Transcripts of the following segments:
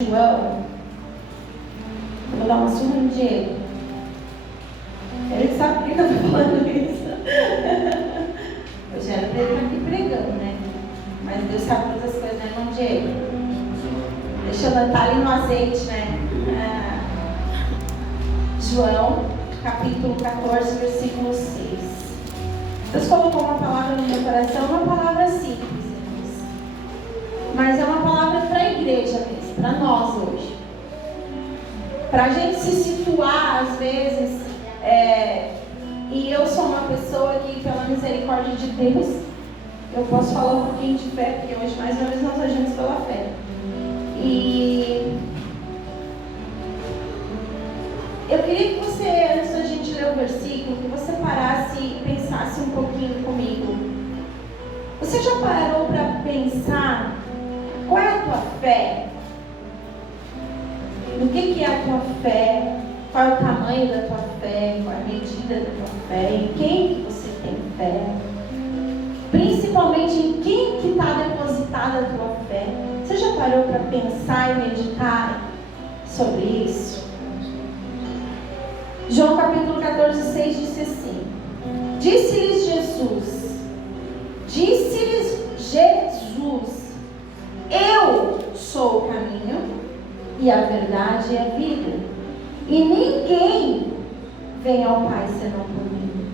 João, eu vou dar uma surra no Diego. Ele sabe por que eu estou falando isso. Eu já era para ele estar aqui pregando, né? Mas Deus sabe todas as coisas, né, irmão Diego? Deixa eu estar ali no azeite, né? João, capítulo 14, versículo 6. Deus colocou uma palavra no meu coração, uma palavra simples, irmãos. Mas é uma palavra para a igreja mesmo, para nós hoje. Para a gente se situar, às vezes, e eu sou uma pessoa que, pela misericórdia de Deus, eu posso falar um pouquinho de fé, porque hoje mais uma vez nós agimos pela fé. E eu queria que você, antes da gente ler o versículo, que você parasse e pensasse um pouquinho comigo. Você já parou para pensar qual é a tua fé? No que é a tua fé? Qual é o tamanho da tua fé? Qual é a medida da tua fé? Em quem que você tem fé? Principalmente em quem que está depositada a tua fé? Você já parou para pensar e meditar sobre isso? João capítulo 14, 6 disse assim: Disse-lhes Jesus, eu sou o caminho e a verdade e a vida, e ninguém vem ao Pai senão por mim.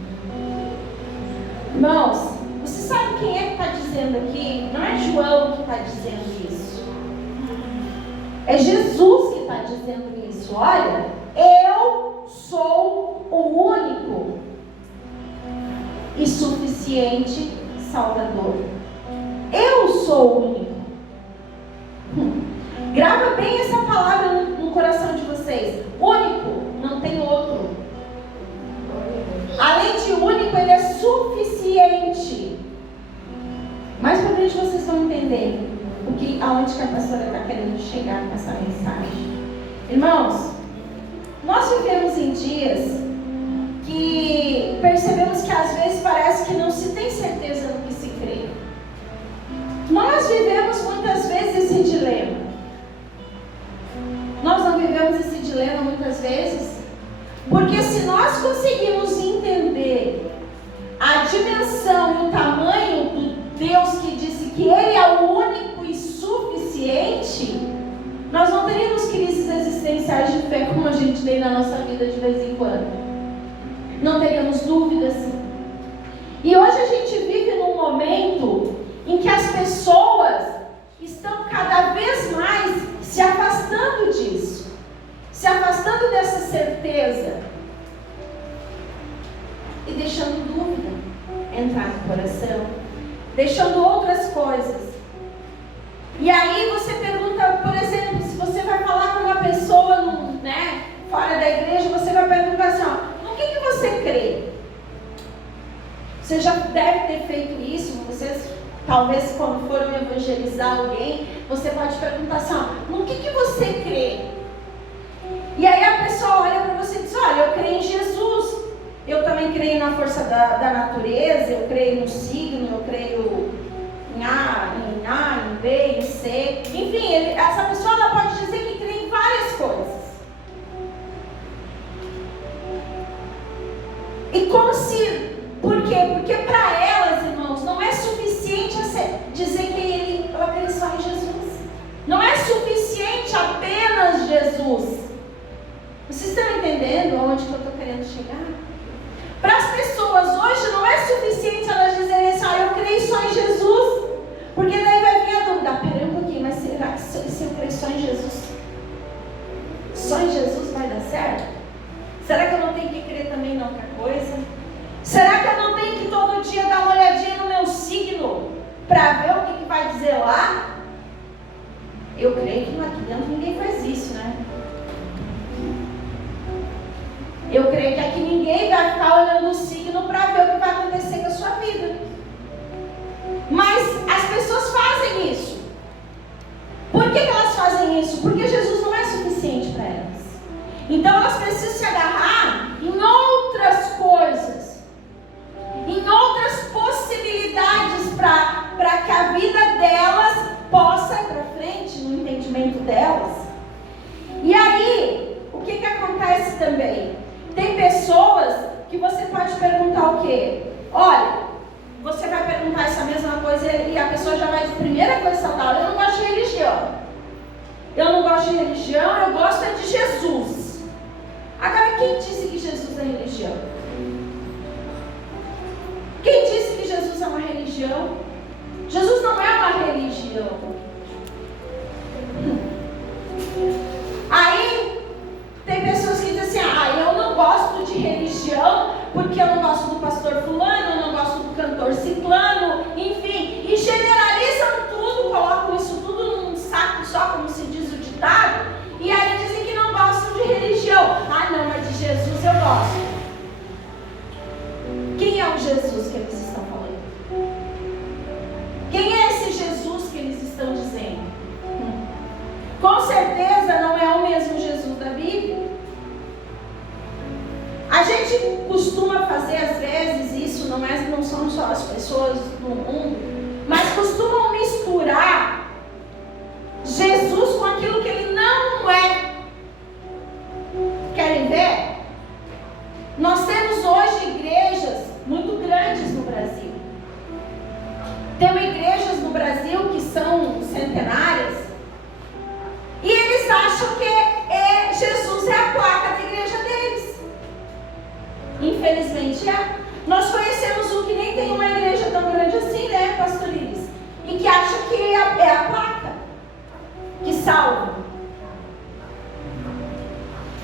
Irmãos, você sabe quem é que está dizendo aqui? Não é João que está dizendo isso, é Jesus que está dizendo isso. Olha, eu sou o único e suficiente Salvador. Eu sou o único. Grava bem essa palavra no coração de vocês. Único, não tem outro. Além de único, ele é suficiente. Mais pra frente vocês vão entender aonde que a pastora está querendo chegar com essa mensagem. Irmãos, nós vivemos em dias que percebemos que às vezes parece que não se tem certeza no que se crê. Nós vivemos muitas vezes esse dilema. Nós não vivemos esse dilema muitas vezes, porque se nós conseguimos entender a dimensão e o tamanho do Deus que disse que Ele é o único e suficiente, nós não teríamos crises existenciais de fé como a gente tem na nossa vida de vez em quando. Não teríamos dúvidas. E hoje a gente vive num momento em que as pessoas estão cada vez mais se afastando disso, se afastando dessa certeza e deixando dúvida entrar no coração, deixando outras coisas. E aí você pergunta, por exemplo, se você vai falar com uma pessoa fora da igreja, você vai perguntar assim, no que você crê? Você já deve ter feito isso, vocês talvez quando foram evangelizar alguém, você pode perguntar assim, no que você crê? E aí a pessoa olha para você e diz, olha, eu creio em Jesus, eu também creio na força da natureza, eu creio no signo, eu creio em A, em B, em C, enfim, essa pessoa ela pode dizer que crê em várias coisas. E como se... Por quê? Porque para elas, irmãos, não é suficiente dizer que ela crê só em Jesus. Não é suficiente apenas Jesus. Vocês estão entendendo aonde que eu estou querendo chegar? Para as pessoas hoje não é suficiente elas dizerem assim, eu creio só em Jesus. Porque daí vai vir a dúvida, peraí um pouquinho, mas será que se eu creio só em Jesus, só em Jesus vai dar certo? Será que eu não tenho que crer também em outra coisa? Será que eu não tenho que todo dia dar uma olhadinha no meu signo para ver o que vai dizer lá? Eu creio que aqui dentro ninguém faz isso, né? Eu creio que aqui ninguém vai ficar olhando o signo para ver o que vai acontecer com a sua vida. Mas as pessoas fazem isso. Por que elas fazem isso? Porque Jesus não é suficiente para elas. Então elas precisam se agarrar em outras coisas, em outras possibilidades para que a vida delas possa ir para frente no entendimento delas. quê? Olha, você vai perguntar essa mesma coisa e a pessoa já vai, primeira coisa saltar, eu não gosto de religião. Eu não gosto de religião, eu gosto é de Jesus. Agora, quem disse que Jesus é religião? Quem disse que Jesus é uma religião? Jesus não é uma religião. Aí, tem pessoas que dizem assim, eu não gosto de religião porque eu não gosto do pastor fulano, eu não gosto do cantor ciclano, enfim, e generalizam tudo, colocam isso tudo num saco só, como se diz o ditado, e aí dizem que não gostam de religião. Não, mas de Jesus eu gosto. Quem é o Jesus que eles estão falando? Quem é esse Jesus que eles estão dizendo? Com certeza não é o mesmo Jesus da Bíblia. A gente costuma fazer às vezes isso, não são só as pessoas do mundo, mas costumam misturar Jesus com aquilo que ele não é. Querem ver? Nós temos hoje igrejas muito grandes no Brasil. Temos igrejas no Brasil que são centenárias e eles acham que Jesus é a placa da igreja deles. Infelizmente é. Nós conhecemos um que nem tem uma igreja tão grande assim, né, pastor Iris? E que acha que é a placa que salva.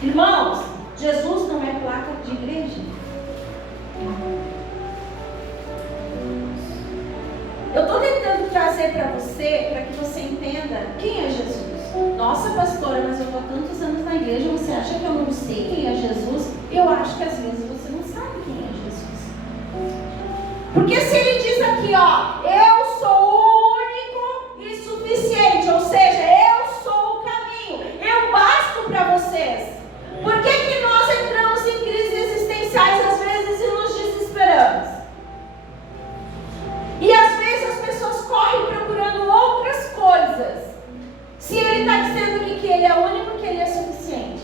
Irmãos, Jesus não é placa de igreja. Eu estou tentando trazer para que você entenda quem é Jesus. Nossa, pastora, mas eu estou há tantos anos na igreja, você acha que eu não sei quem é Jesus? Eu acho que às vezes você não sabe quem é Jesus. Porque se ele diz aqui, eu sou o único e suficiente, ou seja, eu sou o caminho, eu basto para vocês. Por que nós entramos em crises existenciais às vezes e nos desesperamos? E às vezes as pessoas correm procurando outras coisas. Se ele está dizendo que ele é único, que ele é suficiente.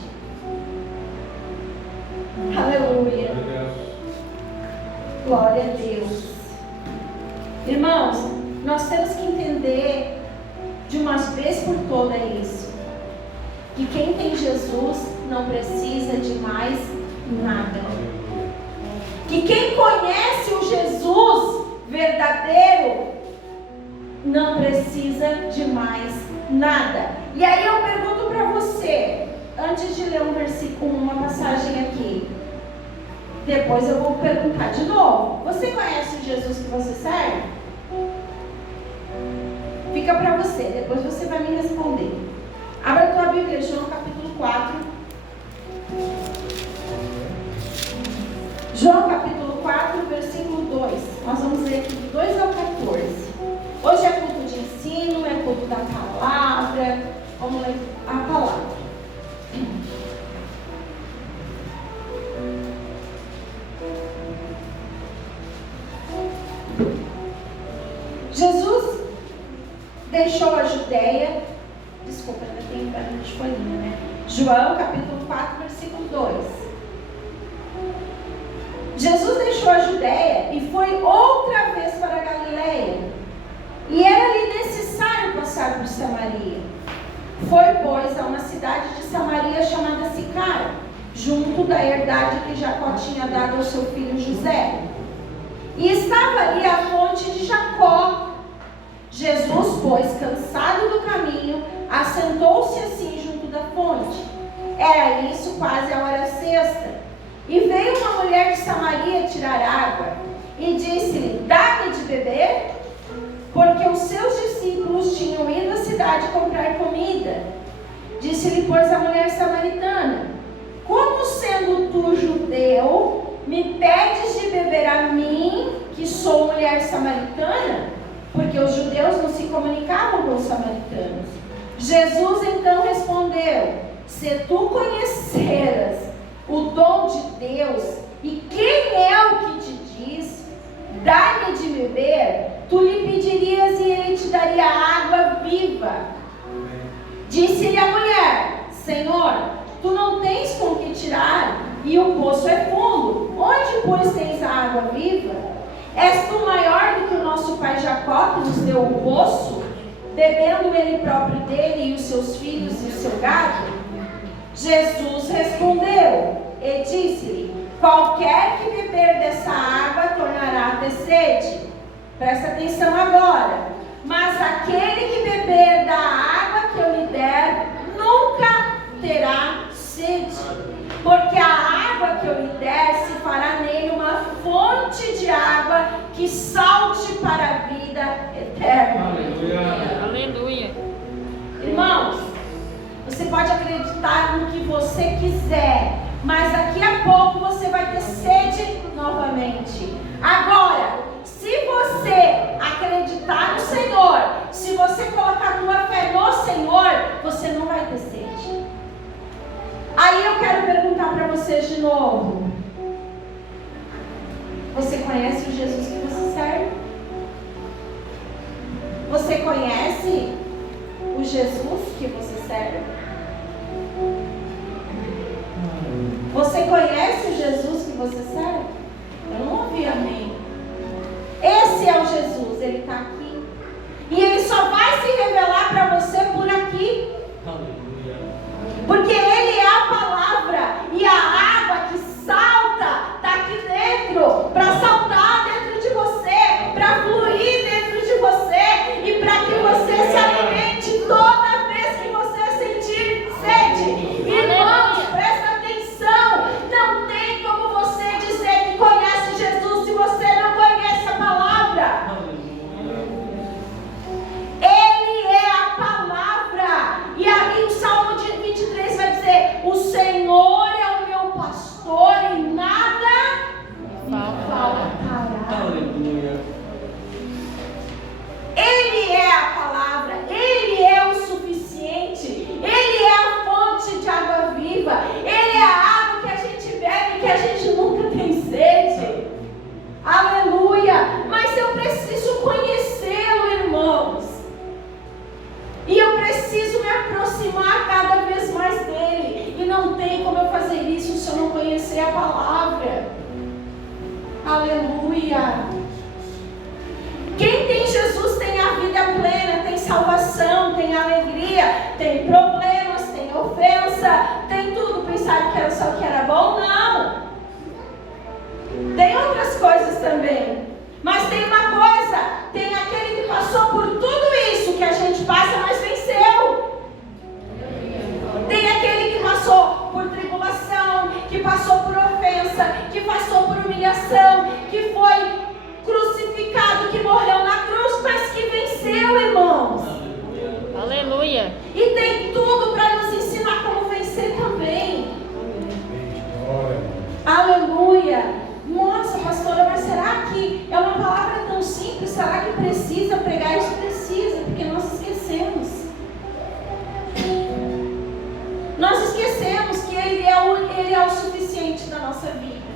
Aleluia. Glória a Deus. Irmãos, nós temos que entender de uma vez por todas isso. Que quem tem Jesus não precisa de mais nada. Que quem conhece o Jesus verdadeiro não precisa de mais nada. E aí eu pergunto para você, antes de ler um versículo, uma passagem aqui, depois eu vou perguntar de novo. Você conhece o Jesus que você serve? Fica para você, depois você vai me responder. Abra a tua Bíblia, João capítulo 4. João capítulo 4, versículo 2. Nós vamos ler aqui de 2 ao 14. Hoje é culto de ensino, é culto da palavra. Vamos ler a palavra. Jesus deixou a Judéia. Desculpa, ainda tem barulho de folhinha, né? João capítulo 4, versículo 2. Jesus deixou a Judéia e foi outra vez para a Galileia. E era-lhe necessário passar por Samaria. Foi, pois, a uma cidade de Samaria chamada Sicar, junto da herdade que Jacó tinha dado ao seu filho José. E estava ali a fonte de Jacó. Jesus, pois, cansado do caminho, assentou-se assim junto da fonte. Era isso quase a hora sexta. E veio uma mulher de Samaria tirar água. E disse-lhe, dá-me de beber? Porque os seus discípulos tinham ido à cidade comprar comida. Disse-lhe, pois, a mulher samaritana, como sendo tu judeu, me pedes de beber a mim, que sou mulher samaritana? Porque os judeus não se comunicavam com os samaritanos. Jesus então respondeu, se tu conheceras o dom de Deus, e quem é o que te diz, dá-me de beber, tu lhe pedirias e ele te daria água viva. Disse-lhe a mulher, Senhor, tu não tens com que tirar, e o poço é fundo. onde, pois, tens a água viva? És tu maior do que o nosso pai Jacó, que nos deu o poço, bebendo ele próprio dele e os seus filhos e o seu gado? Jesus respondeu e disse-lhe: qualquer que beber dessa água tornará a ter sede. Presta atenção agora. Mas aquele que beber da água que eu lhe der, nunca terá sede. Porque a água que eu lhe der se fará nele uma fonte de água que salte para a vida eterna. Aleluia. Aleluia. Irmãos, você pode acreditar no que você quiser, mas daqui a pouco você vai ter sede novamente. Agora, se você acreditar no Senhor, se você colocar a tua fé no Senhor, você não vai ter sede. Aí eu quero perguntar para vocês de novo. Você conhece o Jesus que você serve? Você conhece o Jesus que você serve? Você conhece o Jesus que você serve? Eu não ouvi amém. Esse é o Jesus, ele está aqui. E ele só vai se revelar para você por aqui. Porque ele é a palavra. E a água que salta está aqui dentro. Para saltar dentro de você. Para fluir dentro de você. E para que você se alimente toda vez que você sentir sede. Irmãos, presta atenção. Não tem como você dizer que conhece Jesus se você não conhece a palavra. Ele é a palavra. E aí o Salmo 23 vai dizer: o Senhor é o meu pastor e nada faltará. Aleluia. Ele é a palavra, ele é o suficiente, ele é a fonte de água viva, ele é a água que a gente bebe, que a gente nunca tem sede. Aleluia! Mas eu preciso conhecê-lo, irmãos. E eu preciso me aproximar cada vez mais dele. E não tem como eu fazer isso se eu não conhecer a palavra. Aleluia! Quem tem Jesus tem a vida plena, tem salvação, tem alegria, tem problemas, tem ofensa, tem tudo. Pensaram que era só o que era bom? Não! Tem outras coisas também. Mas tem uma coisa, tem aquele que passou por tudo isso que a gente passa, mas venceu. Tem aquele que passou por tribulação, que passou por ofensa, que passou por humilhação, que foi crucificado, que morreu na cruz, mas que venceu, irmãos. Aleluia. E tem tudo para nos ensinar como vencer também. Aleluia. Nossa, pastora, mas será que é uma palavra tão simples? Será que precisa pregar isso? Precisa, porque nós esquecemos. Nós esquecemos que Ele é o suficiente da nossa vida.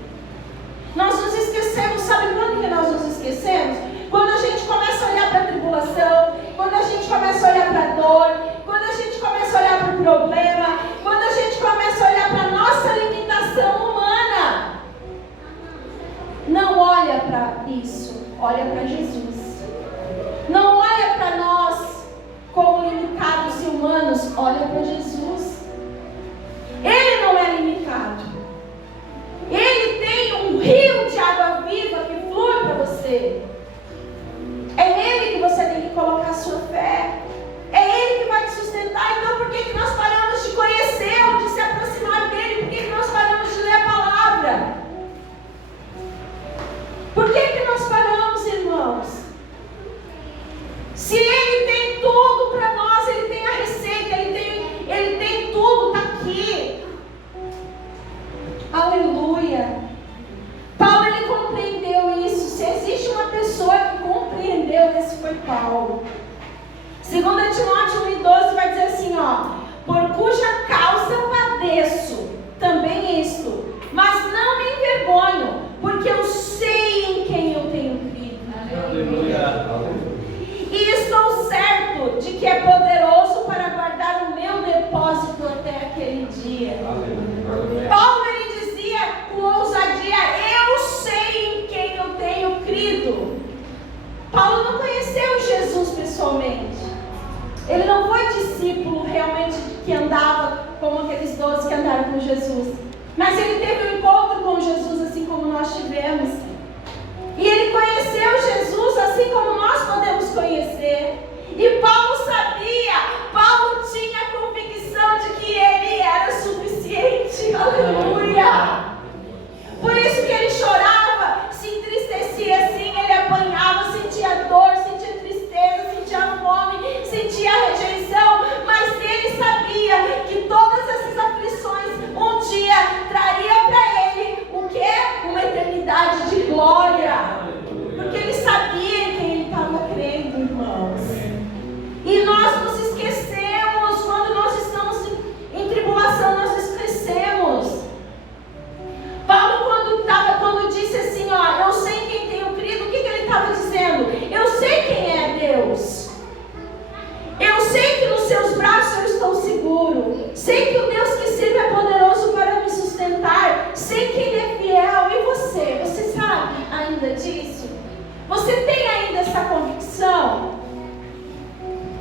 Nós nos esquecemos, sabe quando que nós nos esquecemos? Quando a gente começa a olhar para a tribulação, quando a gente começa a olhar para a dor, quando a gente começa a olhar para o problema, quando a gente começa a olhar para a nossa limitação humana. Não olha para isso, olha para Jesus. Não olha para nós como limitados e humanos, olha para Jesus. Ele não é limitado. Ele tem um rio de água viva que flui para você. É nele que você tem que colocar a sua fé. É ele que vai te sustentar. Então por que nós paramos de conhecê-lo, de se aproximar dele? Por que nós paramos de ler a palavra? Por que nós paramos, irmãos? Se ele tem tudo para nós, ele tem a receita, ele tem tudo, está aqui. Aleluia. Paulo, ele compreendeu isso. Se existe uma pessoa que compreendeu, esse foi Paulo. 2 Timóteo 1:12 vai dizer assim, ó: por cuja causa padeço também isto, mas não me envergonho, porque eu sei em quem eu tenho crido. Aleluia. E estou certo de que é poderoso para guardar o meu depósito até aquele dia. Aleluia. Paulo, ele dizia com ousadia: eu andava como aqueles 12 que andaram com Jesus. Mas ele teve um encontro com Jesus, assim como nós tivemos. E ele conheceu Jesus assim como nós podemos conhecer. E Paulo sabia, Paulo tinha a convicção de que ele era suficiente. Aleluia! Por isso que ele chorava, se entristecia assim, ele apanhava, sentia dor, sentia tristeza, sentia fome, sentia rejeição. Mas ele sabia que todas essas aflições um dia traria para ele o que? Uma eternidade de glória. Porque ele sabia em quem ele estava crendo, irmãos. E nós nos esquecemos, quando nós estamos em tribulação, nós esquecemos. Paulo, quando disse assim, ó, eu sei em quem tenho crido, o que ele estava dizendo? Eu sei quem é Deus. Eu sei que nos seus braços eu estou seguro. Sei que o Deus que sirvo é poderoso para me sustentar. Sei que Ele é fiel. E você? Você sabe ainda disso? Você tem ainda essa convicção?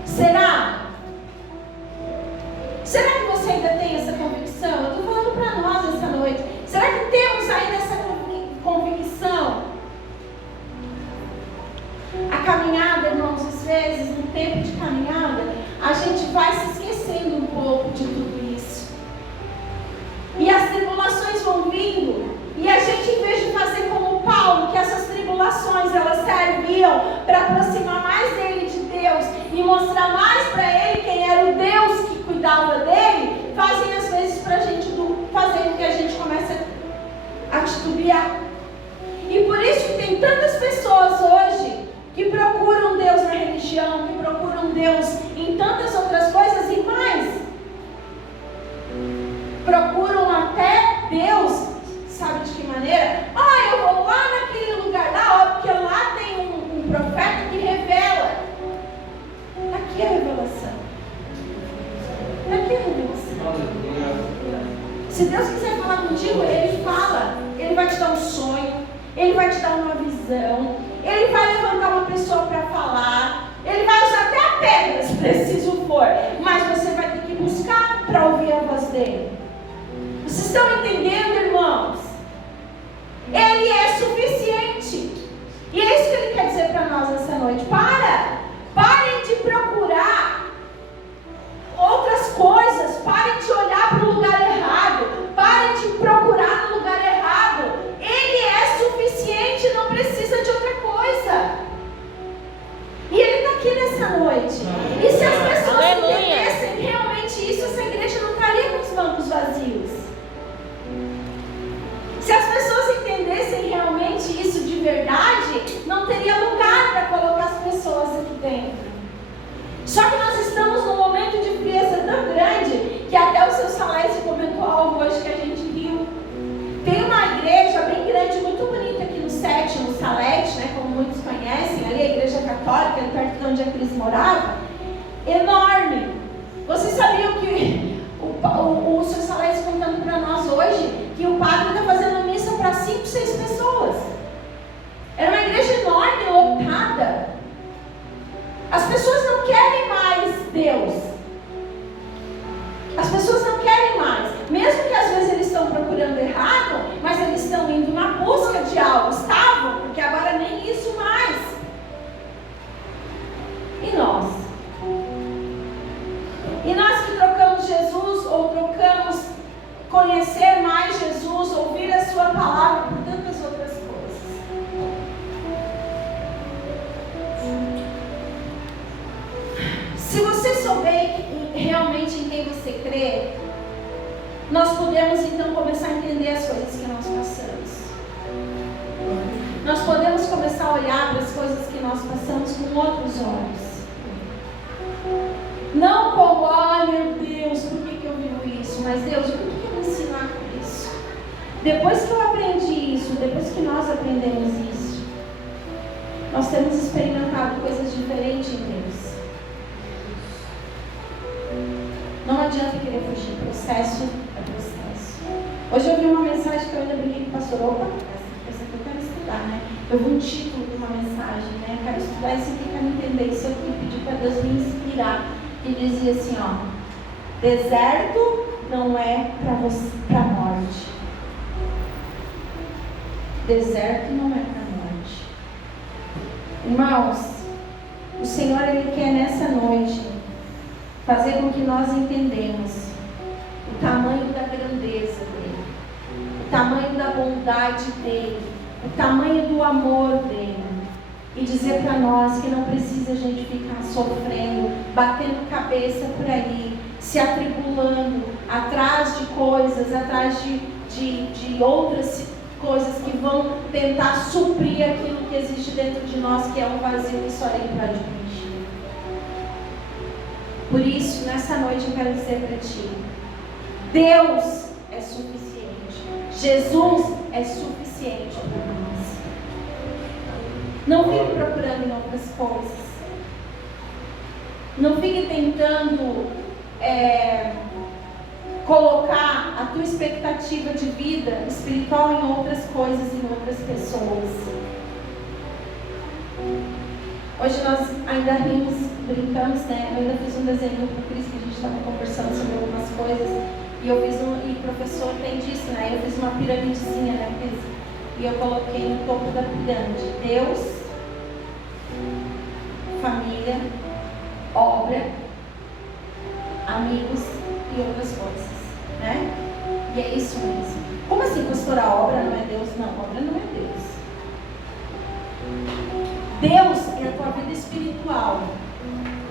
Será? Será que você ainda tem essa convicção? Eu estou falando para nós essa noite. Será que temos ainda essa convicção? A caminhada, irmãos, às vezes, no tempo de caminhada, a gente vai se esquecendo um pouco de tudo isso. E as tribulações vão vindo, e a gente, em vez de fazer como Paulo, que essas tribulações, elas serviam para aproximar mais dele de Deus, e mostrar mais para ele quem era o Deus que cuidava dele, fazem às vezes para a gente, fazendo que a gente comece a titubear. E por isso que tem tantas pessoas hoje que procuram Deus na religião, que procuram Deus em tantas outras coisas e mais. Procuram até Deus, sabe de que maneira? Ah, eu vou lá naquele lugar lá, ó, porque lá tem um profeta que revela. Aqui é a revelação. Aqui é a revelação. Se Deus quiser falar contigo, Ele fala. Ele vai te dar um sonho, Ele vai te dar uma visão, Ele vai levantar uma pessoa para falar, Ele vai usar até a pedra, se preciso for, mas você vai ter que buscar para ouvir a voz dEle. Vocês estão entendendo, irmãos? Ele é suficiente. E é isso que Ele quer dizer para nós essa noite. Parem de procurar outras coisas, parem de olhar para o lugar errado, parem de procurar no lugar errado. Ele é suficiente, não precisa de outra coisa. E Ele está aqui nessa noite. E se as pessoas entendessem realmente isso, essa igreja não estaria com os bancos vazios. Se as pessoas entendessem realmente isso de verdade, não teria lugar para colocar as pessoas aqui dentro. Só que nós estamos num momento de frieza tão grande que até o seu Salete comentou algo hoje que a gente riu. Tem uma igreja bem grande, muito bonita aqui no 7, no Salete, né, como muitos conhecem, ali a igreja católica, perto de onde eles moravam, enorme. Vocês sabiam que o seu Salete contando para nós hoje que o padre está fazendo missa para 5, 6 pessoas. Era uma igreja enorme, lotada. As pessoas não querem mais Deus. As pessoas não querem mais. Mesmo que às vezes eles estão procurando errado, mas eles estão indo na busca de algo. Estavam, porque agora nem isso mais. E nós? E nós que trocamos Jesus, ou trocamos conhecer mais Jesus, ouvir a sua palavra por tantas outras coisas. Se você souber realmente em quem você crê, nós podemos então começar a entender as coisas que nós passamos. Nós podemos começar a olhar para as coisas que nós passamos com outros olhos. Não como, ai meu Deus, por que eu vivo isso? Mas Deus, o que eu vou ensinar com isso? Depois que eu aprendi isso, depois que nós aprendemos isso, nós temos experimentado coisas diferentes em Deus. Não adianta querer fugir, processo é processo. Hoje eu vi uma mensagem que eu ainda brinquei com o pastor, opa, essa aqui eu quero estudar, né? Eu vi um título de uma mensagem, né? Eu quero estudar isso aqui, quero entender isso aqui, pedir para Deus me inspirar. E dizia assim, ó, Deserto não é para a morte. Deserto não é para a morte. Irmãos, o Senhor, Ele quer nessa noite fazer com que nós entendamos o tamanho da grandeza dEle, o tamanho da bondade dEle, o tamanho do amor dEle, e dizer para nós que não precisa a gente ficar sofrendo, batendo cabeça por aí, se atribulando atrás de coisas, atrás de outras coisas que vão tentar suprir aquilo que existe dentro de nós, que é um vazio que só Ele pode preencher. Por isso, nessa noite eu quero dizer para ti, Deus é suficiente, Jesus é suficiente para nós. Não fique procurando em outras coisas, não fique tentando colocar a tua expectativa de vida espiritual em outras coisas, em outras pessoas. Hoje nós ainda rimos, brincamos, né? Eu ainda fiz um desenho para o Cris, que a gente estava conversando sobre algumas coisas, e eu fiz e o professor tem disso, né? Eu fiz uma piramidezinha, né, Cris? E eu coloquei no topo da pirâmide Deus, família, obra, amigos e outras coisas, né? E é isso mesmo. Como assim, pastora, a obra não é Deus? Não, a obra não é Deus. Deus é a tua vida espiritual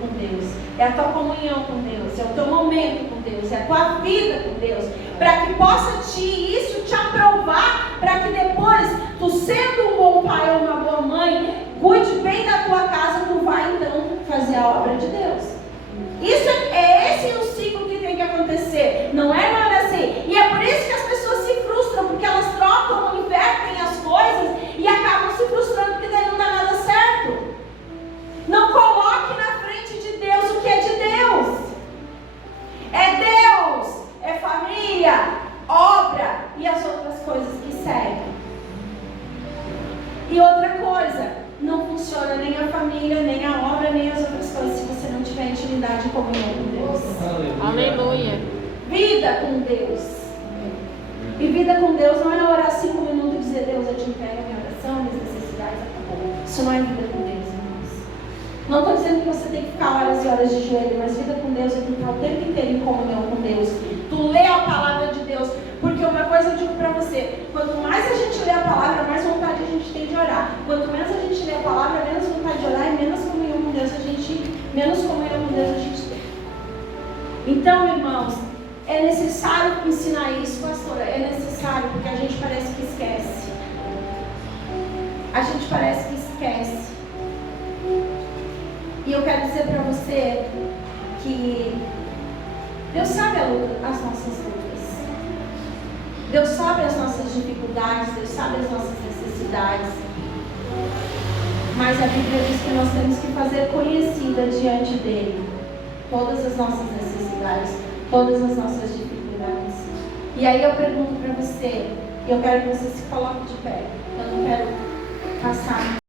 com Deus, é a tua comunhão com Deus, é o teu momento com Deus, é a tua vida com Deus, para que possa isso te aprovar, para que depois, tu sendo um bom pai ou uma boa mãe, cuide bem da tua casa, tu vai então fazer a obra de Deus. Esse o ciclo que tem que acontecer, não é nada assim. E é por isso que as pessoas se frustram, porque elas trocam, invertem as coisas e acabam se frustrando, porque daí não dá nada certo. Não coloque na frente de Deus o que é de Deus. É Deus, é família, obra e as outras coisas que seguem. E outra coisa, não funciona nem a família, nem a obra, nem as outras coisas se você não tiver intimidade e comunhão com Deus. Aleluia. Vida com Deus. E vida com Deus não é orar 5 minutos e dizer: Deus, eu te entrego a minha oração, minhas necessidades, acabou. Isso não é vida com Deus, irmãos. Não estou dizendo que você tem que ficar horas e horas de joelho, mas vida com Deus é tu estar o tempo inteiro em comunhão com Deus. Tu lê a palavra de Deus. Porque uma coisa eu digo para você: quanto mais a gente lê a palavra, mais vontade a gente tem de orar. Quanto menos a gente lê a palavra, menos vontade de orar e menos comunhão com Deus a gente tem. Então, irmãos, é necessário ensinar isso, pastora. É necessário, porque a gente parece que esquece. A gente parece que esquece. E eu quero dizer para você que Deus sabe as nossas lutas. Deus sabe as nossas dificuldades, Deus sabe as nossas necessidades. Mas a Bíblia diz que nós temos que fazer conhecida diante dEle todas as nossas necessidades, todas as nossas dificuldades. E aí eu pergunto para você, e eu quero que você se coloque de pé. Eu não quero passar